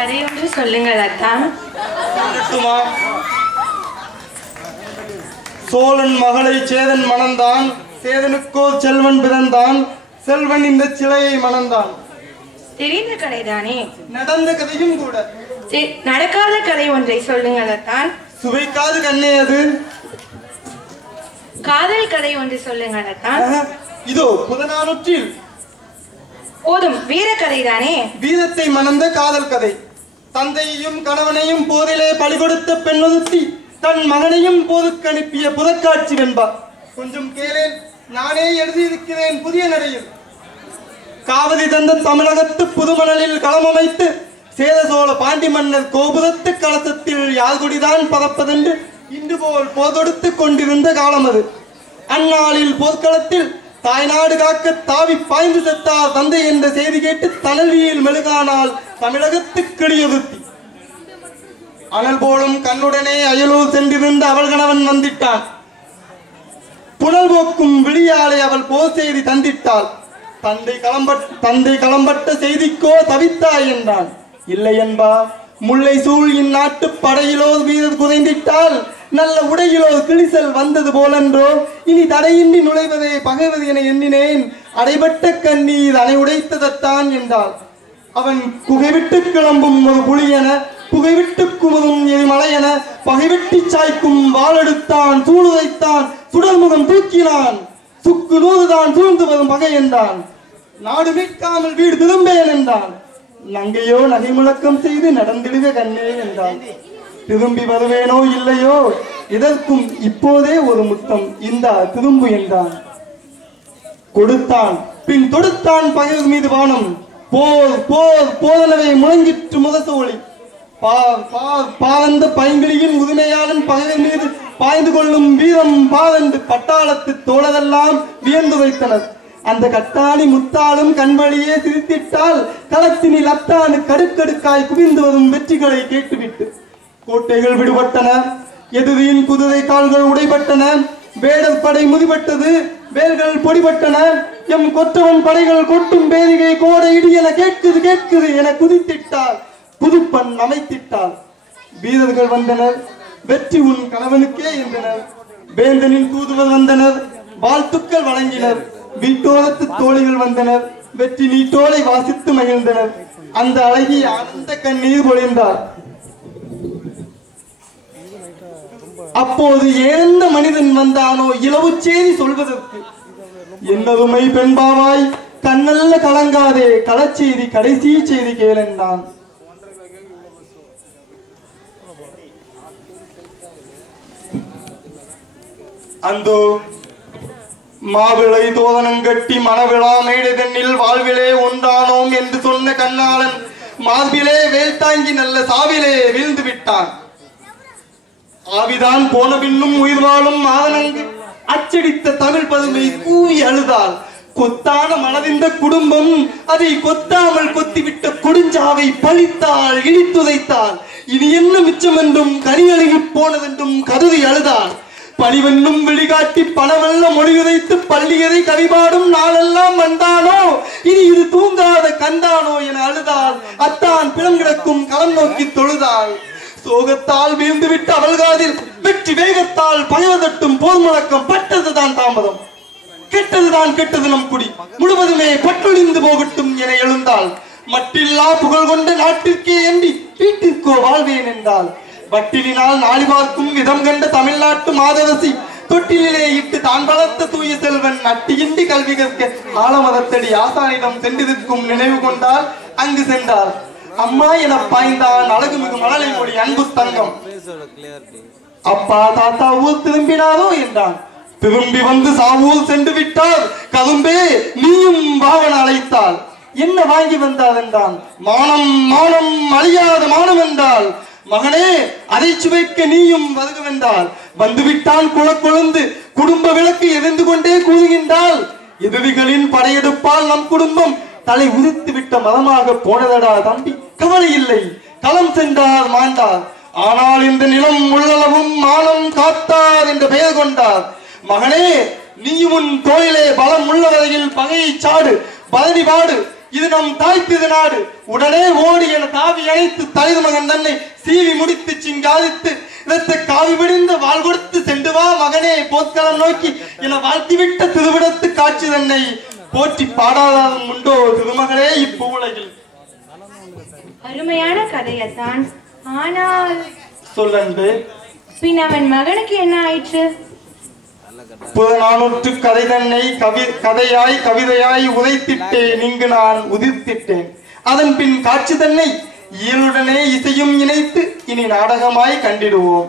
கதை ஒன்று சொல்லுங்கள் அத்தா. சோழன் மகளை சேதன் மணந்தான், சேதனுக்கோ செல்வன் பிறந்தான், செல்வன் இந்த சிலையை மணந்தான். தெரிந்த கதைதானே? நடந்த கதையும் கூட. நடக்காத கதை ஒன்றை சொல்லுங்கள் அத்தான். சுவைக்காது கண்ணே அது. காதல் கதை ஒன்று சொல்லுங்கள் அத்தான். இதோ புதனானூற்றில். போதும், வீர கதைதானே? வீரத்தை மணந்த காதல் கதை. தந்தையையும் கணவனையும் போதிலே பலி கொடுத்த பெண்ணொருத்தி தன் மகனையும் போதுக்கு அனுப்பிய புறக்காட்சி வெண்பா. கொஞ்சம் கேளேன், நானே எழுதியிருக்கிறேன் புதிய நடையில். காவதி தந்த தமிழகத்து புதுமணலில் களமமைத்து சேத சோழ பாண்டி மன்னர் கோபுரத்து கலசத்தில் யாழ்குடிதான் பறப்பதென்று இன்று போல் போதொடுத்து கொண்டிருந்த காலம் அது. அந்நாளில் போர்க்களத்தில் தாய்நாடு காக்க தாவி பாய்ந்து செத்தார் தந்தை என்ற செய்தி கேட்டு தனல்வியில் மெழுகானால் தமிழகத்து கிளியொருத்தி. அனல் போலும் கண்ணுடனே அயலூர் சென்றிருந்த அவள் கணவன் வந்திட்டான். புனல் போக்கும் விழியாலை அவள் போர் செய்தி தந்திட்டாள். தந்தை களம்பட்ட செய்திக்கோ தவித்தாய் என்றான். இல்லை என்பா, முல்லை சூழ் இந்நாட்டு படையிலோ வீரர் குறைந்திட்டால் நல்ல உடையிலோ கிழிசல் வந்தது போலென்றோ இனி தடையின்றி நுழைவதை பகைவது என எண்ணினேன். அடைபட்ட கண்ணீர் அணை உடைத்ததத்தான் என்றாள். அவன் குகைவிட்டு கிளம்பும் ஒரு புலியென, புகைவிட்டு குமுதும் எரிமலையென பகைவிட்டு சாய்க்கும் வாளெடுத்தான், சூளுதைத்தான், சுடர்முகம் தூக்கினான். சுக்கு நூறுதான் சூழ்ந்து வரும் பகை என்றான். நாடு மீட்காமல் வீடு திரும்பேன் என்றான். நங்கையோ நகை முழக்கம் செய்து நடந்திடுக கண்ணே என்றான். திரும்பி வருவேனோ இல்லையோ, இதற்கும் இப்போதே ஒரு முத்தம் இந்தா திரும்பு என்றான். கொடுத்தான், பின் தொடுத்தான் பகைவர் மீது வானம். போர் போர் போதனவை முழங்கிற்று முரசொலி. பாவந்த பைங்கிளியின் உரிமையாளன் பகைவர் மீது பாய்ந்து கொள்ளும் வீரம் பாவந்து பட்டாளத்து தோழரெல்லாம் வியந்து வைத்தனர். அந்த கட்டாணி முத்தாலும் கண்வழியே சிரித்திட்டால் களத்தினில் அத்தானு கடுக்கடுக்காய் குவிந்து வரும் வெற்றிகளை கேட்டுவிட்டு கோட்டைகள் விடுபட்டன. எதிரியின் குதிரை கால்கள் உடைபட்டன. வேடர் படை முதிபட்டது. வேல்கள் பொடிபட்டன. எம் கொற்றவன் படைகள் கொட்டும் பேரிகை கோடை இடி என கேட்குது கேட்குது என குதித்திட்டார். புதுப்பண் அமைத்திட்டார். வீரர்கள் வந்தனர். வெற்றி உன் கணவனுக்கே என்றனர். வேந்தனின் தூதுவர் வந்தனர். வாழ்த்துக்கள் வழங்கினர். வீட்டோரத்து தோழிகள் வந்தனர். வெற்றி நீட்டோலை வாசித்து மகிழ்ந்தனர். அந்த அழகிய ஆனந்த கண்ணீர் பொழிந்தார். அப்போது எந்த மனிதன் வந்தானோ இளவு செய்தி சொல்வதற்கு. என்னதுமை பெண்பாவாய், கண்ணல்ல கலங்காதே, களச்செய்தி கடைசி செய்தி கேளென்றான். அந்தோ மாவிளை தோதனங்கட்டி மணவிழா மேடைதன்னில் வாழ்விலே ஒன்றானோம் என்று சொன்ன கண்ணாளன் மார்பிலே வேல் தாங்கி நல்ல சாவிலே வீழ்ந்து விட்டான். ஆவிதான் போன பின்னும் உயிர் வாழும் மாதனங்கு அச்சடித்த தமிழ் பதுமை கூவி அழுதாள். கொத்தான மனதிந்த குடும்பம் அதை கொத்தாமல் கொத்திவிட்ட கொடுஞ்சாவை பழித்தாள், இழித்துதைத்தாள். இனி என்ன மிச்சம் என்றும் கனியழுகி போனதென்றும் கருதி அழுதாள். பழிவென்னும் வெளிகாட்டி பணவெல்ல மொழியுதைத்து பள்ளியதை கவிபாடும் நாளெல்லாம் வந்தானோ, இனி இது தூங்காத கண்டானோ என அழுதாள். அத்தான் பிணம் கிடக்கும் களம் நோக்கி தொழுதாள். சோகத்தால் வீழ்ந்து விட்டு அவள் காதில் வெற்றி வேகத்தால் பகைவதட்டும் போர் முழக்கம் பட்டதுதான் தாமதம். கெட்டதுதான் கெட்டது நம் குடி முழுவதுமே பட்டொழிந்து போகட்டும் என எழுந்தாள். மட்டில்லா புகழ் கொண்ட நாட்டிற்கே எம்பி வீட்டிற்கோ வாழ்வேன் என்றாள். வட்டிலினால் நாளி பார்க்கும் விதம் கண்ட தமிழ்நாட்டு மாதரசி தொட்டிலே இட்டு தான் வளர்த்த தூய செல்வன் நட்டியின்றி கல்வி கற்க ஆழமதத்தடி ஆசானிடம் சென்றிருக்கும் நினைவு கொண்டால் அங்கு சென்றாள். அம்மா என பாய்ந்தான் அழகுமிகு மழலை மொழி அன்பு தங்கம். அப்பா தாத்தா ஊர் திரும்பினாரோ என்றான். திரும்பி வந்து சாவூர் சென்று விட்டார். கரும்பே நீயும் வாவன் அழைத்தாள். என்ன வாங்கி வந்தார் என்றான். மானம் மானம் அழியாத மானம் என்றாள். மகனே அதை சுவைக்க நீயும் வருகவென்றால். வந்துவிட்டான் குளக்கொழுந்து குடும்ப விளக்கு எரிந்து கொண்டே கூறுகின்றாள். எதிரிகளின் படையெடுப்பால் நம் குடும்பம் தலை உதித்து விட்ட மதமாக போனதடா தம்பி, கவலை இல்லை, களம் சென்றார் மாண்டார். ஆனால் இந்த நிலம் உள்ளளவும் மானம் காத்தார் என்ற பெயர் கொண்டார். மகனே நீ உன் தோளிலே பலம் உள்ள வரையில் பகையை சாடு, பதவி பாடு. இது நம் தாய் திருநாடு. உடனே ஓடி என தாவி அணைத்து தலைது மகன் தன்னை சீவி முடித்து சிங்காதித்து இதற்கு காவி விடிந்து வாழ் கொடுத்து சென்று வா மகனே போர்க்களம் நோக்கி என வாழ்த்திவிட்ட திருவிடத்து காட்சி தன்னை போற்றி பாடாதாலும் உண்டோ திருமகளே இப்பூவுலகில். அருமையான கதையத்தான். ஆனால் சொல்லண்டு பின் அவன் மகனுக்கு என்ன ஆயிற்று? புறநானூற்று கதை தன்னை கதையாய் கவிதையாய் உதைத்திட்டேன். இங்கு நான் உதிர்த்திட்டேன். அதன் பின் காட்சி தன்னை இயலுடனே இசையும் இணைத்து இனி நாடகமாய் கண்டிடுவோம்.